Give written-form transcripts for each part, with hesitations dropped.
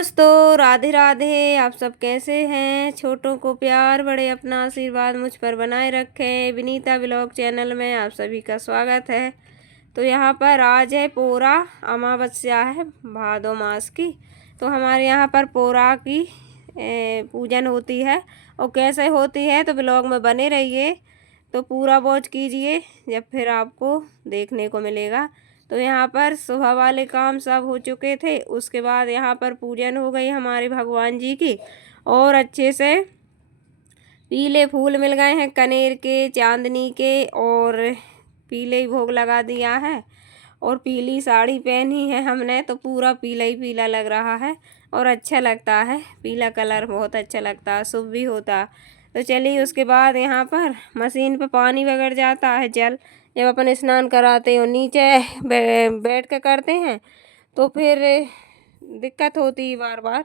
दोस्तों राधे राधे। आप सब कैसे हैं? छोटों को प्यार, बड़े अपना आशीर्वाद मुझ पर बनाए रखें। विनीता ब्लॉग चैनल में आप सभी का स्वागत है। तो यहाँ पर आज है पोरा अमावस्या है भादो मास की। तो हमारे यहाँ पर पोरा की पूजन होती है और कैसे होती है तो ब्लॉग में बने रहिए। तो पूरा वॉच कीजिए जब फिर आपको देखने को मिलेगा। तो यहाँ पर सुबह वाले काम सब हो चुके थे। उसके बाद यहाँ पर पूजन हो गई हमारे भगवान जी की और अच्छे से पीले फूल मिल गए हैं कनेर के, चांदनी के, और पीले ही भोग लगा दिया है और पीली साड़ी पहनी है हमने। तो पूरा पीला ही पीला लग रहा है और अच्छा लगता है। पीला कलर बहुत अच्छा लगता है, शुभ भी होता। तो चलिए उसके बाद यहाँ पर मशीन पे पानी बगड़ जाता है, जल जब अपन स्नान कराते हो नीचे बैठ के करते हैं तो फिर दिक्कत होती है बार बार।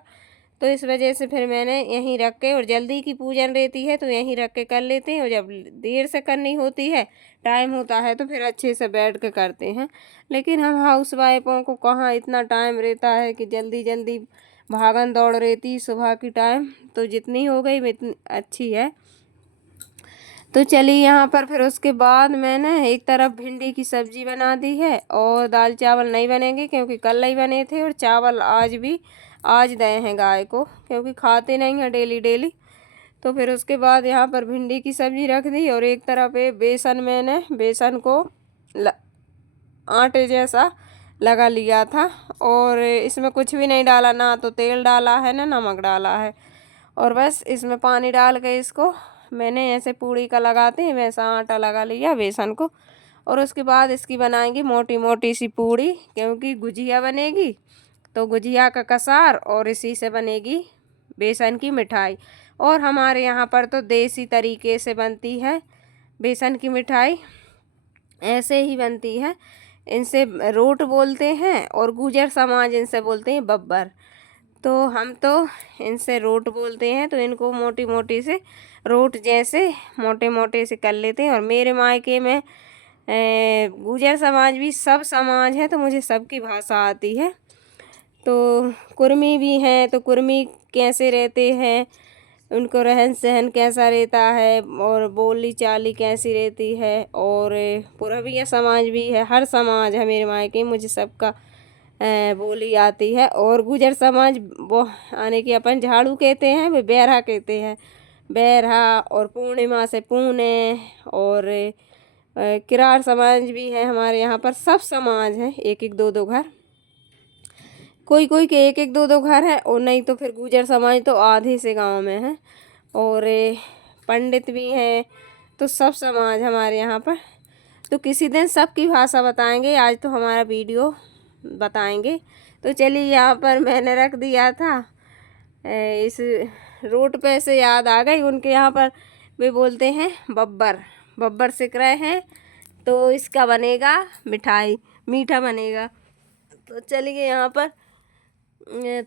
तो इस वजह से फिर मैंने यहीं रख के, और जल्दी की पूजन रहती है तो यहीं रख के कर लेते हैं, और जब देर से करनी होती है, टाइम होता है, तो फिर अच्छे से बैठ के करते हैं। लेकिन हम हाउस वाइफों को कहाँ इतना टाइम रहता है कि जल्दी जल्दी भागन दौड़ रहती सुबह की टाइम। तो जितनी हो गई इतनी अच्छी है। तो चलिए यहाँ पर फिर उसके बाद मैंने एक तरफ भिंडी की सब्जी बना दी है और दाल चावल नहीं बनेंगे क्योंकि कल नहीं बने थे, और चावल आज दे हैं गाय को क्योंकि खाते नहीं हैं डेली डेली। तो फिर उसके बाद यहाँ पर भिंडी की सब्जी रख दी और एक तरफ बेसन, मैंने बेसन को आटे जैसा लगा लिया था और इसमें कुछ भी नहीं डाला, ना तो तेल डाला है ना नमक डाला है, और बस इसमें पानी डाल के इसको मैंने ऐसे पूड़ी का लगाते हैं वैसा आटा लगा लिया बेसन को। और उसके बाद इसकी बनाएंगे मोटी मोटी सी पूड़ी क्योंकि गुजिया बनेगी। तो गुजिया का कसार और इसी से बनेगी बेसन की मिठाई। और हमारे यहाँ पर तो देसी तरीके से बनती है बेसन की मिठाई, ऐसे ही बनती है। इनसे रोट बोलते हैं और गुजर समाज इनसे बोलते हैं बब्बर। तो हम तो इनसे रोट बोलते हैं। तो इनको मोटी मोटी से रोट जैसे मोटे मोटे से कर लेते हैं। और मेरे मायके में गुजर समाज भी सब समाज है तो मुझे सबकी भाषा आती है। तो कुर्मी भी हैं, तो कुर्मी कैसे रहते हैं, उनको रहन सहन कैसा रहता है और बोली चाली कैसी रहती है, और पुरविया समाज भी है, हर समाज है मेरे मायके, मुझे सबका बोली आती है। और गुजर समाज वो आने की अपन झाड़ू कहते हैं, वे बैरहा कहते हैं, बैरहा, और पूर्णिमा से पूने, और किरार समाज भी है हमारे यहाँ पर। सब समाज हैं, एक एक दो दो घर, कोई कोई के एक एक दो दो घर है, और नहीं तो फिर गुजर समाज तो आधे से गांव में है, और पंडित भी हैं। तो सब समाज हमारे यहाँ पर। तो किसी दिन सबकी भाषा बताएंगे, आज तो हमारा वीडियो बताएंगे। तो चलिए यहाँ पर मैंने रख दिया था इस रोड पे, से याद आ गई उनके यहाँ पर वे बोलते हैं बब्बर, बब्बर सिक रहे हैं तो इसका बनेगा मिठाई, मीठा बनेगा। तो चलिए यहाँ पर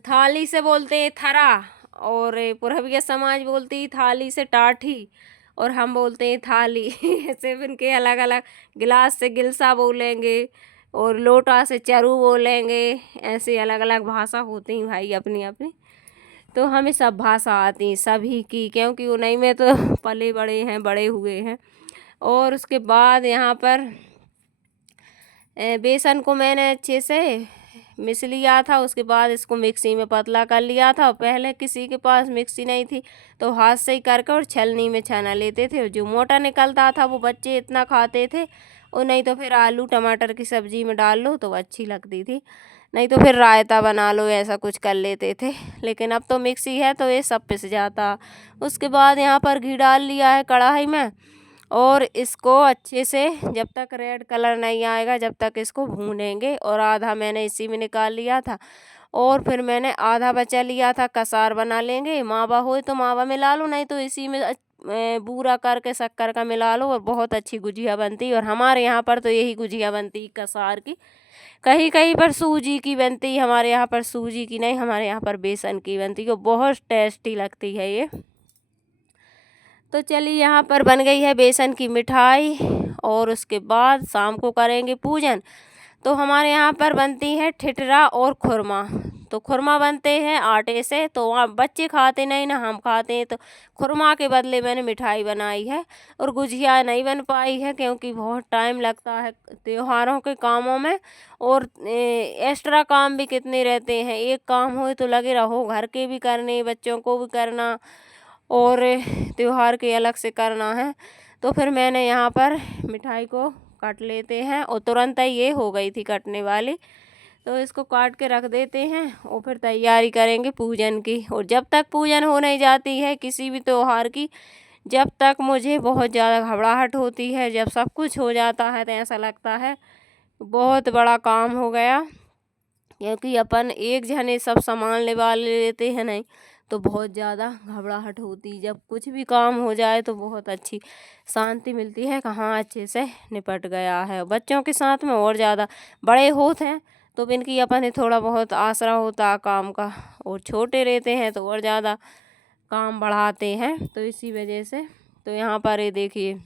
थाली से बोलते हैं थरा, और पुरहबिया समाज बोलती है थाली से टाठी, और हम बोलते हैं थाली। ऐसे इनके अलग अलग, गिलास से गिलसा बोलेंगे और लोटा से चरू बोलेंगे, ऐसे अलग अलग भाषा होती हैं भाई अपनी अपनी। तो हमें सब भाषा आती हैं सभी की, क्योंकि उन्हीं में तो पले बड़े हैं, बड़े हुए हैं। और उसके बाद यहाँ पर बेसन को मैंने अच्छे से मिस लिया था। उसके बाद इसको मिक्सी में पतला कर लिया था। पहले किसी के पास मिक्सी नहीं थी तो हाथ से ही करके और छलनी में छाना लेते थे, और जो मोटा निकलता था वो बच्चे इतना खाते थे, और नहीं तो फिर आलू टमाटर की सब्जी में डाल लो तो अच्छी लगती थी, नहीं तो फिर रायता बना लो, ऐसा कुछ कर लेते थे। लेकिन अब तो मिक्सी है तो ये सब पिस जाता। उसके बाद यहाँ पर घी डाल लिया है कढ़ाई में, और इसको अच्छे से जब तक रेड कलर नहीं आएगा जब तक इसको भूनेंगे। और आधा मैंने इसी में निकाल लिया था, और फिर मैंने आधा बचा लिया था, कसार बना लेंगे। मावा हो तो मावा मिला लो, नहीं तो इसी में बूरा करके शक्कर का मिला लो, और बहुत अच्छी गुजिया बनती। और हमारे यहाँ पर तो यही गुजिया बनती कसार की, कहीं कहीं पर सूजी की बनती, हमारे यहाँ पर सूजी की नहीं, हमारे यहाँ पर बेसन की बनती है, बहुत टेस्टी लगती है ये। तो चलिए यहाँ पर बन गई है बेसन की मिठाई, और उसके बाद शाम को करेंगे पूजन। तो हमारे यहाँ पर बनती है ठिठरा और खुरमा। तो खुरमा बनते हैं आटे से, तो वहाँ बच्चे खाते नहीं ना हम खाते हैं, तो खुरमा के बदले मैंने मिठाई बनाई है। और गुजिया नहीं बन पाई है क्योंकि बहुत टाइम लगता है त्योहारों के कामों में, और एक्स्ट्रा काम भी कितने रहते हैं, एक काम हो तो लगे रहो, घर के भी करने, बच्चों को भी करना और त्योहार के अलग से करना है। तो फिर मैंने यहाँ पर मिठाई को काट लेते हैं, और तुरंत ही ये हो गई थी कटने वाली, तो इसको काट के रख देते हैं और फिर तैयारी करेंगे पूजन की। और जब तक पूजन हो नहीं जाती है किसी भी त्योहार की, जब तक मुझे बहुत ज़्यादा घबराहट होती है। जब सब कुछ हो जाता है तो ऐसा लगता है बहुत बड़ा काम हो गया, क्योंकि अपन एक जने सब संभालने वाले लेते हैं नहीं, तो बहुत ज़्यादा घबराहट होती। जब कुछ भी काम हो जाए तो बहुत अच्छी शांति मिलती है, कहाँ अच्छे से निपट गया है। बच्चों के साथ में और ज़्यादा, बड़े होते हैं तो इनकी अपन थोड़ा बहुत आसरा होता है काम का, और छोटे रहते हैं तो और ज़्यादा काम बढ़ाते हैं, तो इसी वजह से। तो यहाँ पर ये देखिए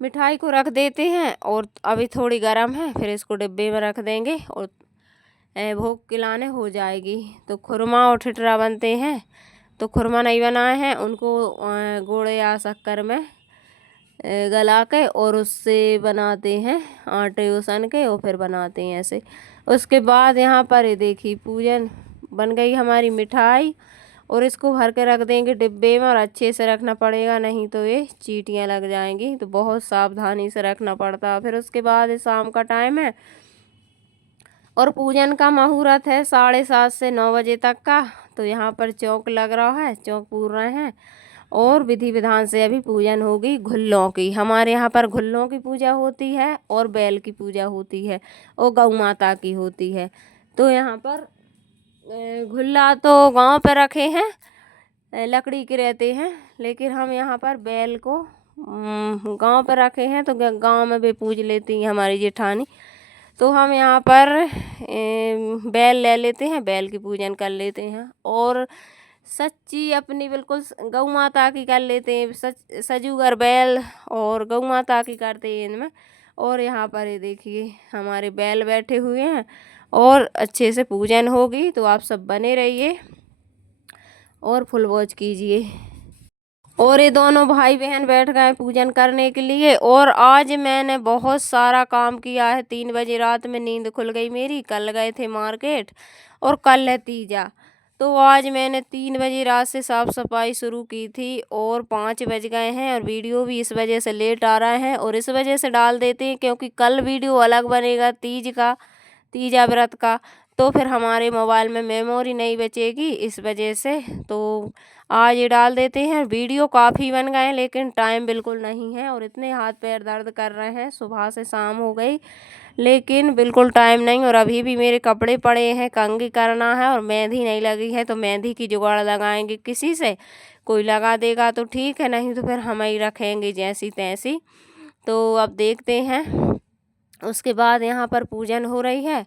मिठाई को रख देते हैं, और अभी थोड़ी गर्म है, फिर इसको डिब्बे में रख देंगे और भोग खिलाने हो जाएगी। तो खुरमा और ठिठरा बनते हैं, तो खुरमा नहीं बनाए हैं, उनको गुड़ या शक्कर में गला के और उससे बनाते हैं, आटे उसन के और फिर बनाते हैं ऐसे। उसके बाद यहाँ पर ये देखिए पूजन बन गई हमारी मिठाई, और इसको भर के रख देंगे डिब्बे में, और अच्छे से रखना पड़ेगा नहीं तो ये चींटियाँ लग जाएंगी, तो बहुत सावधानी से रखना पड़ता है। फिर उसके बाद शाम का टाइम है और पूजन का मुहूर्त है 7:30 से 9 बजे तक का। तो यहाँ पर चौक लग रहा है, चौक पूर रहे हैं, और विधि विधान से अभी पूजन होगी घुल्लों की। हमारे यहाँ पर घुल्लों की पूजा होती है और बैल की पूजा होती है और गौ माता की होती है। तो यहाँ पर घुल्ला तो गांव पे रखे हैं, लकड़ी के रहते हैं, लेकिन हम यहाँ पर बैल को गांव पे रखे हैं, तो गांव में भी पूज लेती हैं हमारी जेठानी। तो हम यहाँ पर बैल ले लेते हैं, बैल की पूजन कर लेते हैं, और सच्ची अपनी बिल्कुल गौ माता की कर लेते हैं, सजूगर बैल और गौ माता की करते हैं इनमें। और यहाँ पर ये देखिए हमारे बैल बैठे हुए हैं, और अच्छे से पूजन होगी, तो आप सब बने रहिए और फुल वॉच कीजिए। और ये दोनों भाई बहन बैठ गए पूजन करने के लिए। और आज मैंने बहुत सारा काम किया है, 3 बजे रात में नींद खुल गई मेरी। कल गए थे मार्केट और कल है तीजा, तो आज मैंने 3 बजे रात से साफ़ सफाई शुरू की थी, और 5 बज गए हैं। और वीडियो भी इस वजह से लेट आ रहा है, और इस वजह से डाल देते हैं क्योंकि कल वीडियो अलग बनेगा तीज का, तीजा व्रत का, तो फिर हमारे मोबाइल में मेमोरी नहीं बचेगी, इस वजह से तो आज ये डाल देते हैं। वीडियो काफ़ी बन गए हैं लेकिन टाइम बिल्कुल नहीं है, और इतने हाथ पैर दर्द कर रहे हैं, सुबह से शाम हो गई लेकिन बिल्कुल टाइम नहीं। और अभी भी मेरे कपड़े पड़े हैं, कंघी करना है, और मेहंदी नहीं लगी है, तो मेहंदी की जुगाड़ लगाएंगे किसी से, कोई लगा देगा तो ठीक है, नहीं तो फिर हम ही रखेंगे जैसी तैसी। तो अब देखते हैं। उसके बाद यहाँ पर पूजन हो रही है,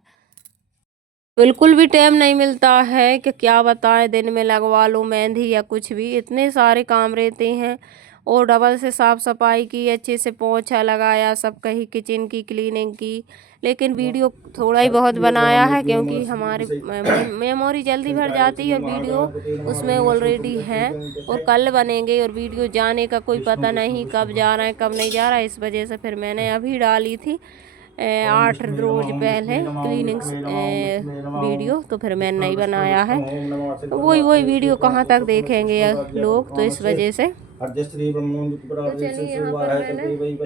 बिल्कुल भी टाइम नहीं मिलता है कि क्या बताएं, दिन में लगवा लो मेहंदी या कुछ भी, इतने सारे काम रहते हैं। और डबल से साफ़ सफाई की, अच्छे से पोछा लगाया, सब कहीं किचन की क्लीनिंग की, लेकिन वीडियो थोड़ा ही बहुत बनाया है क्योंकि हमारी मेमोरी जल्दी भर जाती है, और वीडियो उसमें ऑलरेडी है और कल बनेंगे, और वीडियो जाने का कोई पता नहीं कब जा रहा है कब नहीं जा रहा है, इस वजह से फिर मैंने अभी डाली थी 8 रोज पहले क्लीनिंग वीडियो, तो फिर मैंने नहीं बनाया है। वही वीडियो कहाँ तक देखेंगे लोग, तो इस वजह से। तो चलिए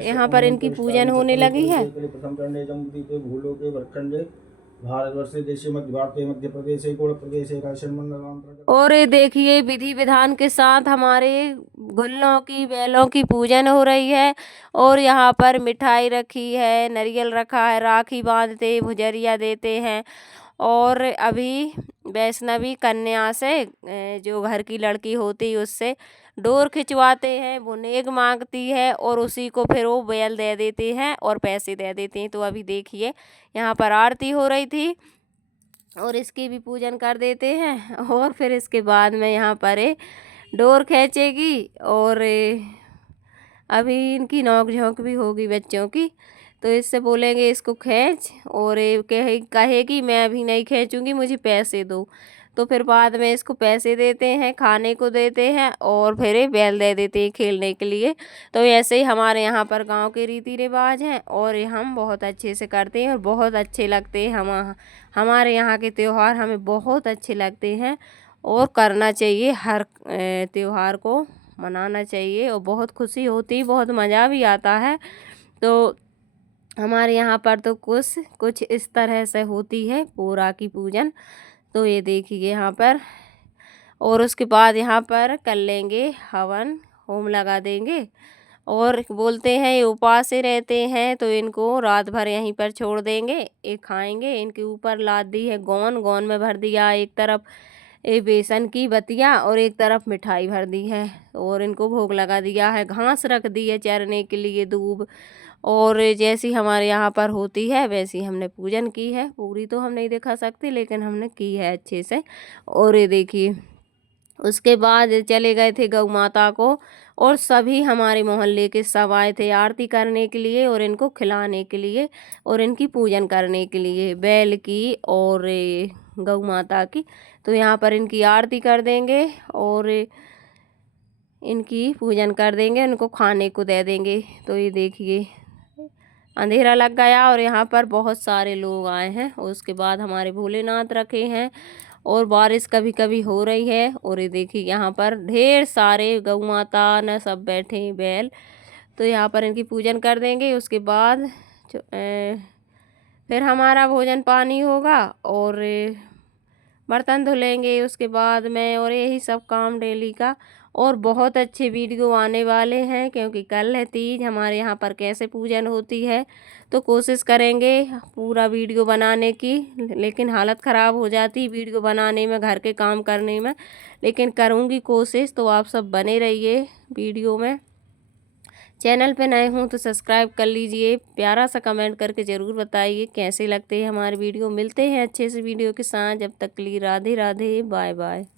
यहाँ पर इनकी पूजन होने लगी है। और ये देखिए विधि विधान के साथ हमारे गुल्लों की बैलों की पूजन हो रही है, और यहाँ पर मिठाई रखी है, नारियल रखा है, राखी बांधते भुजरिया देते हैं, और अभी वैष्णवी कन्या से जो घर की लड़की होती है उससे डोर खिंचवाते हैं, वो नेक मांगती है, और उसी को फिर वो बैल दे देते हैं और पैसे दे देते हैं। तो अभी देखिए यहाँ पर आरती हो रही थी, और इसकी भी पूजन कर देते हैं, और फिर इसके बाद में यहाँ पर डोर खींचेगी, और अभी इनकी नोक झोंक भी होगी बच्चों की। तो इससे बोलेंगे इसको खींच, और ये कहेगी मैं अभी नहीं खींचूंगी, मुझे पैसे दो। तो फिर बाद में इसको पैसे देते हैं, खाने को देते हैं, और फिर ये बैल दे देते हैं खेलने के लिए। तो ऐसे ही हमारे यहाँ पर गांव के रीति रिवाज हैं, और ये हम बहुत अच्छे से करते हैं और बहुत अच्छे लगते हैं। हमारे यहाँ के त्यौहार हमें बहुत अच्छे लगते हैं, और करना चाहिए, हर त्यौहार को मनाना चाहिए, और बहुत खुशी होती, बहुत मज़ा भी आता है। तो हमारे यहाँ पर तो कुछ इस तरह से होती है पोरा की पूजन। तो ये देखिए यहाँ पर, और उसके बाद यहाँ पर कर लेंगे हवन, होम लगा देंगे, और बोलते हैं ये उपवास से रहते हैं, तो इनको रात भर यहीं पर छोड़ देंगे, ये खाएंगे। इनके ऊपर लाद दी है गोन में भर दिया एक तरफ ये बेसन की बतिया, और एक तरफ मिठाई भर दी है, और इनको भोग लगा दिया है, घास रख दी है चरने के लिए, दूब। और जैसी हमारे यहाँ पर होती है वैसी हमने पूजन की है, पूरी तो हम नहीं दिखा सकते लेकिन हमने की है अच्छे से। और ये देखिए उसके बाद चले गए थे गौ माता को, और सभी हमारे मोहल्ले के सब आए थे आरती करने के लिए, और इनको खिलाने के लिए, और इनकी पूजन करने के लिए, बैल की और गौ माता की। तो यहाँ पर इनकी आरती कर देंगे, और इनकी पूजन कर देंगे, इनको खाने को दे देंगे। तो ये देखिए अंधेरा लग गया, और यहाँ पर बहुत सारे लोग आए हैं। उसके बाद हमारे भोलेनाथ रखे हैं, और बारिश कभी कभी हो रही है। और ये देखिए यहाँ पर ढेर सारे गौ माता न सब बैठे हैं बैल। तो यहाँ पर इनकी पूजन कर देंगे। उसके बाद फिर हमारा भोजन पानी होगा, और बर्तन धुलेंगे उसके बाद में, और यही सब काम डेली का। और बहुत अच्छे वीडियो आने वाले हैं, क्योंकि कल है तीज, हमारे यहाँ पर कैसे पूजन होती है। तो कोशिश करेंगे पूरा वीडियो बनाने की, लेकिन हालत ख़राब हो जाती वीडियो बनाने में, घर के काम करने में, लेकिन करूँगी कोशिश। तो आप सब बने रहिए वीडियो में। चैनल पे नए हों तो सब्सक्राइब कर लीजिए, प्यारा सा कमेंट करके ज़रूर बताइए कैसे लगते हैं हमारे वीडियो। मिलते हैं अच्छे से वीडियो के साथ, जब तक के लिए राधे राधे, बाय बाय।